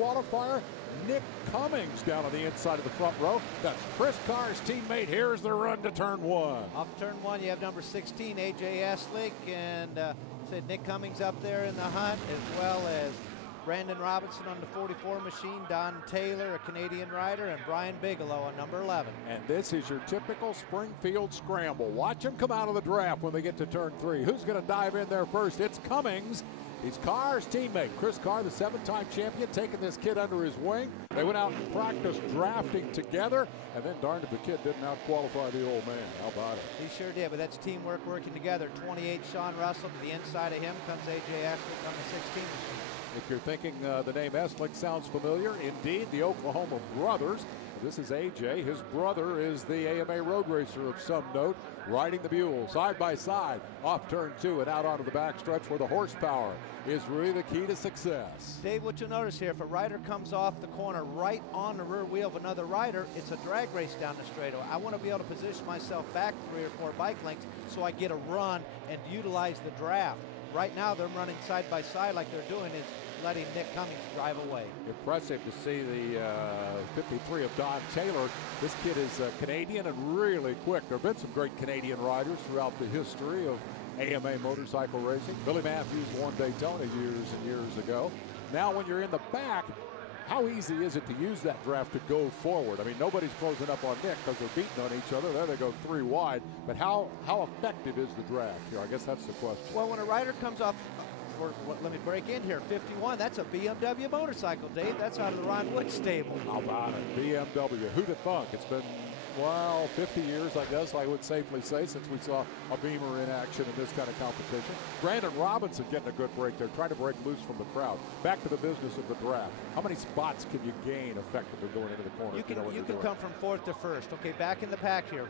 qualifier, Nick Cummings down on the inside of the front row. That's Chris Carr's teammate. Here's the run to turn one. Off turn one, you have number 16, A.J. Eslick, and said Nick Cummings up there in the hunt, as well as Brandon Robinson on the 44 machine, Don Taylor, a Canadian rider, and Brian Bigelow on number 11. And this is your typical Springfield scramble. Watch them come out of the draft when they get to turn three. Who's going to dive in there first? It's Cummings. He's Carr's teammate. Chris Carr, the 7-time champion, taking this kid under his wing. They went out and practiced drafting together, and then darned if the kid didn't out-qualify the old man. How about it? He sure did, but that's teamwork working together. 28, Sean Russell. To the inside of him comes A.J. Eslick on the 16 machine. If you're thinking the name Eslick sounds familiar, indeed, the Oklahoma brothers. This is A.J. His brother is the AMA road racer of some note, riding the mule side by side off turn two and out onto the backstretch where the horsepower is really the key to success. Dave, what you'll notice here, if a rider comes off the corner right on the rear wheel of another rider, it's a drag race down the straightaway. I want to be able to position myself back 3 or 4 bike lengths so I get a run and utilize the draft. Right now, they're running side by side like they're doing is letting Nick Cummings drive away. Impressive to see the 53 of Don Taylor. This kid is Canadian and really quick. There have been some great Canadian riders throughout the history of AMA motorcycle racing. Billy Matthews won Daytona years and years ago. Now when you're in the back, how easy is it to use that draft to go forward? I mean, nobody's closing up on Nick because they're beating on each other. There they go 3 wide. But how effective is the draft here? I guess that's the question. Well, when a rider comes off, let me break in here, 51, that's a BMW motorcycle, Dave. That's out of the Ron Wood stable. How about it? BMW. Who'd have thunk? It's been, well, 50 years, I guess I would safely say, since we saw a Beamer in action in this kind of competition. Brandon Robinson getting a good break there, trying to break loose from the crowd. Back to the business of the draft. How many spots can you gain effectively going into the corner? You can come from 4th to 1st. Okay, back in the pack here.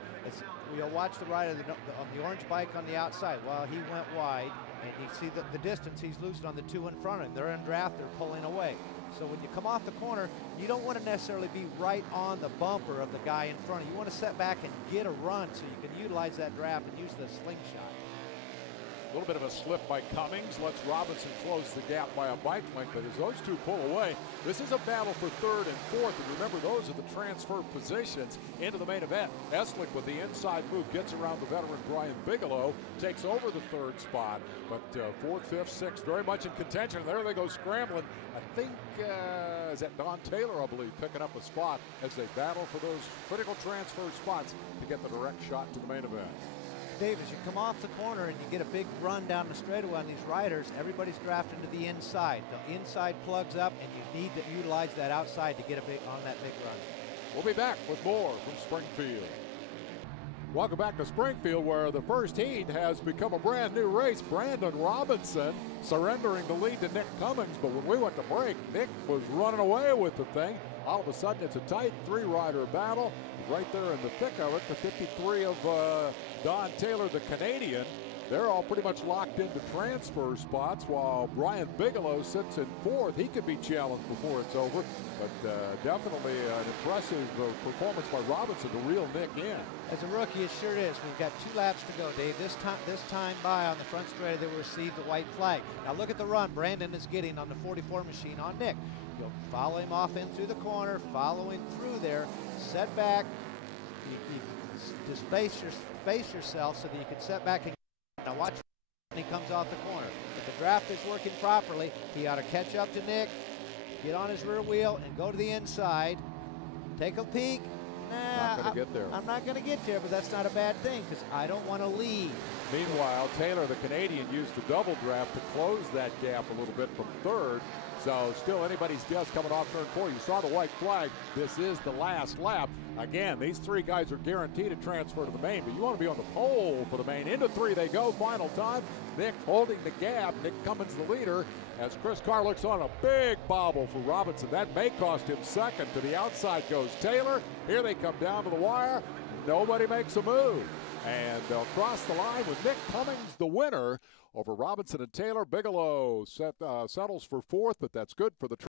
We'll watch the rider on the orange bike on the outside. Well, he went wide, and you see the distance he's losing on the 2 in front of him. They're in draft, they're pulling away. So when you come off the corner, you don't want to necessarily be right on the bumper of the guy in front of you. You want to set back and get a run so you can utilize that draft and use the slingshot. A little bit of a slip by Cummings. Lets Robinson close the gap by a bike length. But as those two pull away, this is a battle for 3rd and 4th. And remember, those are the transfer positions into the main event. Eslick with the inside move gets around the veteran Brian Bigelow, takes over the 3rd spot. But 4th, 5th, 6th very much in contention. There they go scrambling. I think, is that Don Taylor, I believe, picking up a spot as they battle for those critical transfer spots to get the direct shot to the main event. Dave, as you come off the corner and you get a big run down the straightaway on these riders, everybody's drafting to the inside. The inside plugs up, and you need to utilize that outside to get on that big run. We'll be back with more from Springfield. Welcome back to Springfield, where the first heat has become a brand new race. Brandon Robinson surrendering the lead to Nick Cummings, but when we went to break, Nick was running away with the thing. All of a sudden, it's a tight 3-rider battle. Right there in the thick of it, the 53 of Don Taylor, the Canadian. They're all pretty much locked into transfer spots, while Brian Bigelow sits in 4th. He could be challenged before it's over, but definitely an impressive performance by Robinson to reel Nick in. As a rookie, it sure is. We've got 2 laps to go, Dave. This time by on the front straight, they will receive the white flag. Now look at the run Brandon is getting on the 44 machine on Nick. You'll follow him off in through the corner, following through there, set back. You just space yourself so that you can set back and now watch when he comes off the corner. If the draft is working properly, he ought to catch up to Nick, get on his rear wheel, and go to the inside. Take a peek. Not going to get there. I'm not going to get there, but that's not a bad thing because I don't want to lead. Meanwhile, Taylor, the Canadian, used the double draft to close that gap a little bit from 3rd. So still anybody's guess coming off turn 4. You saw the white flag. This is the last lap. Again, these 3 guys are guaranteed to transfer to the main, but you want to be on the pole for the main. Into 3 they go. Final time. Nick holding the gap. Nick Cummings the leader as Chris Carr looks on a big bobble for Robinson. That may cost him 2nd. To the outside goes Taylor. Here they come down to the wire. Nobody makes a move. And they'll cross the line with Nick Cummings the winner over Robinson and Taylor. Bigelow settles for 4th, but that's good for the